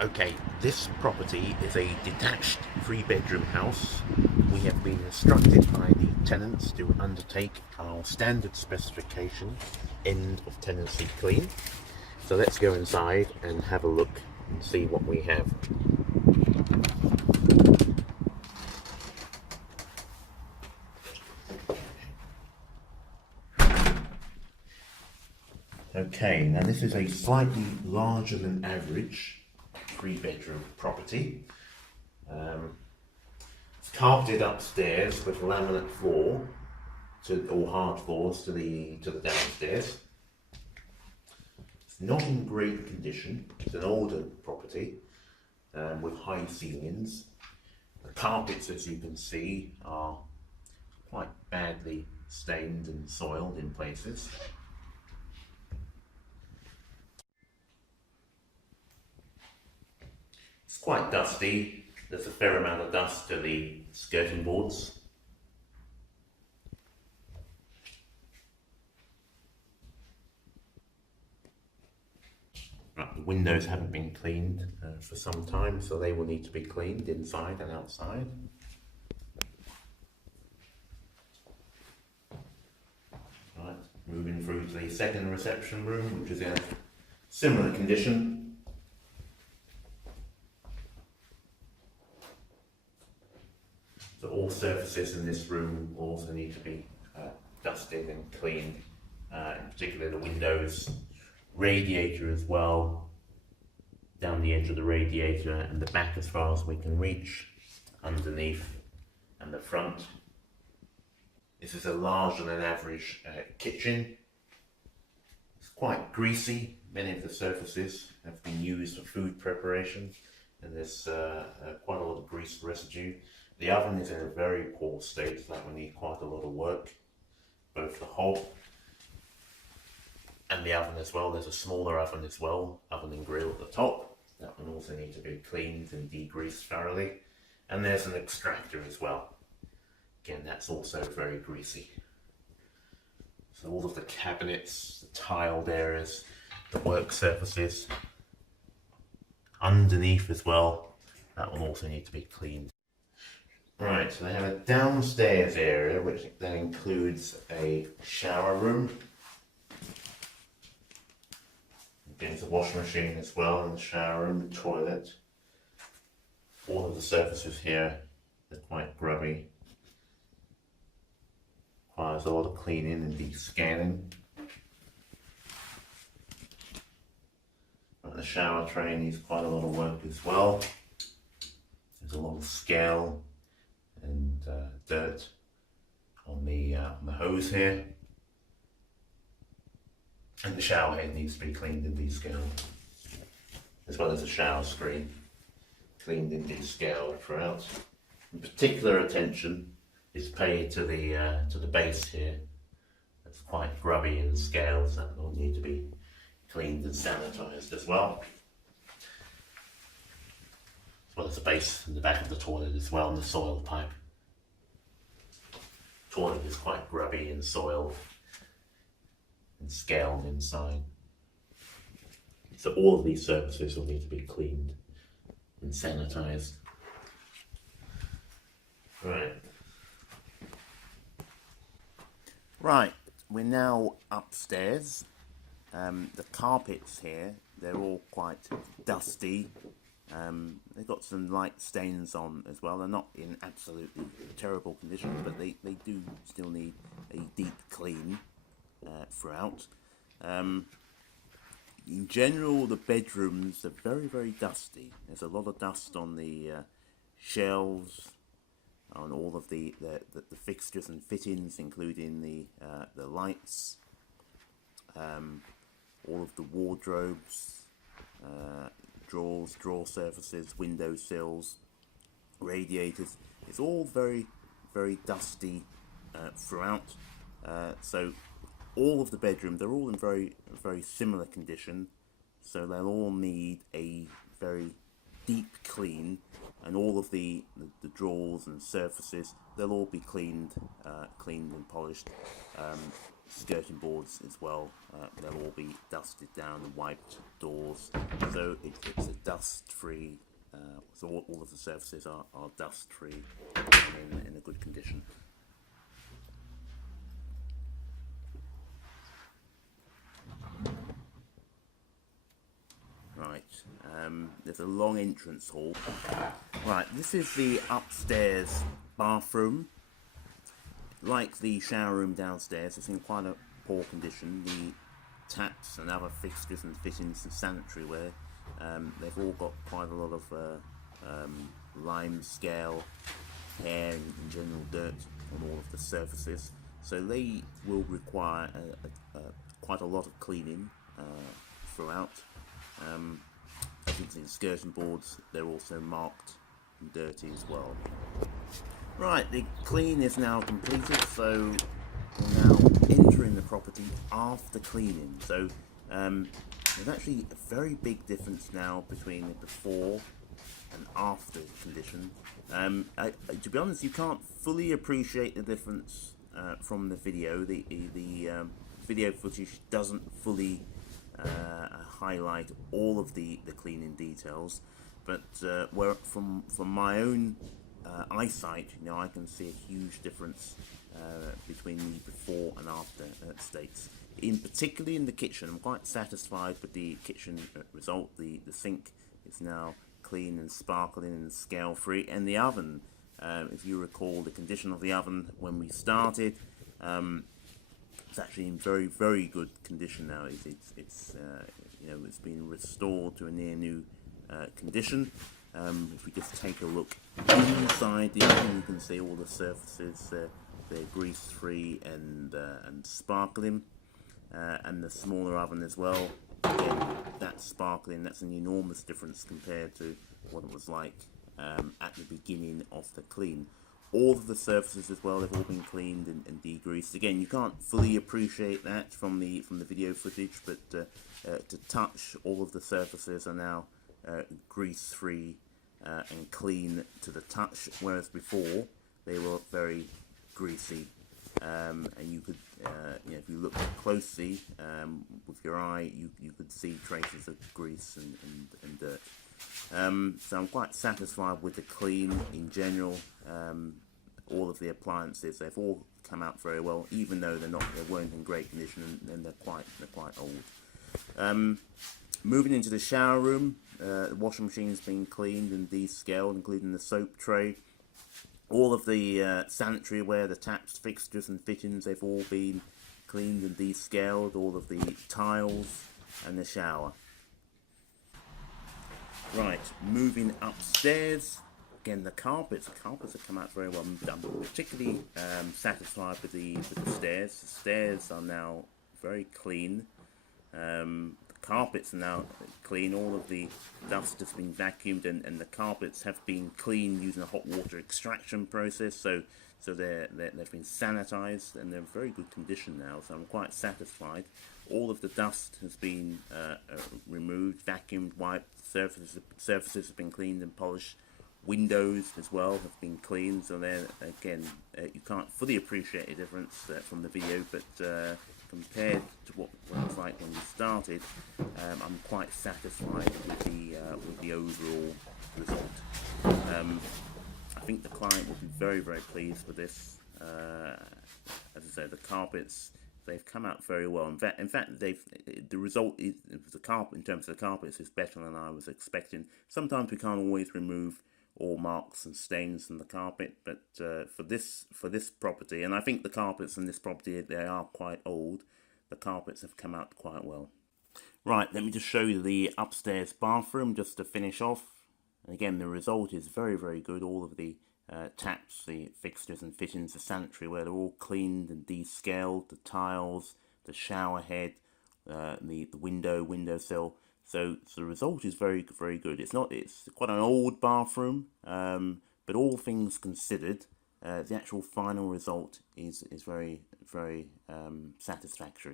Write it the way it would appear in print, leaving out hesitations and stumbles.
Okay, this property is a detached three-bedroom house. We have been instructed by the tenants to undertake our standard specification end of tenancy clean. So let's go inside and have a look and see what we have. Okay, now this is a slightly larger than average three-bedroom property. It's carpeted upstairs with laminate floor or hard floors to the downstairs. It's not in great condition. It's an older property with high ceilings. The carpets, as you can see, are quite badly stained and soiled in places. It's quite dusty. There's a fair amount of dust to the skirting boards. Right, the windows haven't been cleaned for some time, so they will need to be cleaned inside and outside. Right, moving through to the second reception room, which is in a similar condition. So all surfaces in this room also need to be dusted and cleaned, in particular the windows, radiator as well, down the edge of the radiator and the back as far as we can reach, underneath and the front. This is a larger than average kitchen. It's quite greasy. Many of the surfaces have been used for food preparation and there's quite a lot of grease residue. The oven is in a very poor state, so that will need quite a lot of work. Both the hob and the oven as well. There's a smaller oven as well, oven and grill at the top. That one also needs to be cleaned and degreased thoroughly. And there's an extractor as well. Again, that's also very greasy. So all of the cabinets, the tiled areas, the work surfaces, underneath as well, that will also need to be cleaned. Right, so they have a downstairs area which then includes a shower room. There's a washing machine as well in the shower room, the toilet. All of the surfaces here are quite grubby. Requires a lot of cleaning and de-scanning. The shower tray needs quite a lot of work as well. There's a lot of scale and dirt on the hose here. And the shower head needs to be cleaned and descaled, as well as the shower screen, cleaned and descaled throughout. And particular attention is paid to the base here. It's quite grubby and scales that will need to be cleaned and sanitised as well. As well as the base and the back of the toilet as well, and the soil pipe. The toilet is quite grubby and soiled and scaled inside. So all of these surfaces will need to be cleaned and sanitised. Right, we're now upstairs. The carpets here, they're all quite dusty. They've got some light stains on as well. They're not in absolutely terrible condition, but they do still need a deep clean throughout. In general, the bedrooms are very, very dusty. There's a lot of dust on the shelves, on all of the fixtures and fittings, including the lights, all of the wardrobes, drawers, drawer surfaces, window sills, radiators. It's all very, very dusty throughout. So all of the bedrooms, they're all in very, very similar condition. So they'll all need a very deep clean, and all of the drawers and surfaces, they'll all be cleaned and polished skirting boards as well. They'll all be dusted down and wiped doors, so it's a dust-free. So all of the surfaces are dust-free and in a good condition. Right, there's a long entrance hall. Right, this is the upstairs bathroom. Like the shower room downstairs, it's in quite a poor condition. The taps and other fixtures and fittings and sanitary ware, they've all got quite a lot of lime scale, hair and general dirt on all of the surfaces. So they will require quite a lot of cleaning throughout. As you can see, the skirting boards, they're also marked and dirty as well. Right, the clean is now completed, so we're now entering the property after cleaning. So there's actually a very big difference now between the before and after condition. To be honest, you can't fully appreciate the difference from the video. The video footage doesn't fully highlight all of the cleaning details, but where from my own eyesight, I can see a huge difference between the before and after states. Particularly in the kitchen, I'm quite satisfied with the kitchen result. The sink is now clean and sparkling and scale free, and the oven, if you recall the condition of the oven when we started, it's actually in very, very good condition now. It's been restored to a near new condition. If we just take a look inside the oven, you can see all the surfaces, they're grease free and sparkling, and the smaller oven as well. Again, that's sparkling. That's an enormous difference compared to what it was like at the beginning of the clean. All of the surfaces as well, they've all been cleaned and degreased. Again, you can't fully appreciate that from the video footage, but to touch, all of the surfaces are now grease free and clean to the touch, whereas before they were very greasy, and you could, if you look closely with your eye, you could see traces of grease and dirt. So I'm quite satisfied with the clean in general. All of the appliances, they've all come out very well, even though they weren't in great condition, and they're quite old. Moving into the shower room, the washing machine's been cleaned and descaled, including the soap tray. All of the sanitary ware, the taps, fixtures and fittings, they've all been cleaned and descaled. All of the tiles and the shower. Right, moving upstairs. Again, the carpets have come out very well. I'm particularly satisfied with the stairs. The stairs are now very clean. The carpets are now clean. All of the dust has been vacuumed, and the carpets have been cleaned using a hot water extraction process. So they've been sanitized and they're in very good condition now. So I'm quite satisfied. All of the dust has been removed, vacuumed, wiped. Surfaces have been cleaned and polished. Windows as well have been cleaned, so there again, you can't fully appreciate the difference from the video, but compared to what it was like when we started, I'm quite satisfied with the overall result. I think the client will be very, very pleased with this. As I say, the carpets, they've come out very well. In fact, the result is the carpet in terms of the carpets is better than I was expecting. Sometimes we can't always remove all marks and stains from the carpet, but for this property, and I think the carpets in this property, they are quite old, the carpets have come out quite well. Right, let me just show you the upstairs bathroom just to finish off. And again, the result is very, very good. All of the taps, the fixtures and fittings, the sanitary ware, they're all cleaned and descaled. The tiles, the shower head, the windowsill. So the result is very, very good. It's quite an old bathroom, but all things considered, the actual final result is very, very satisfactory.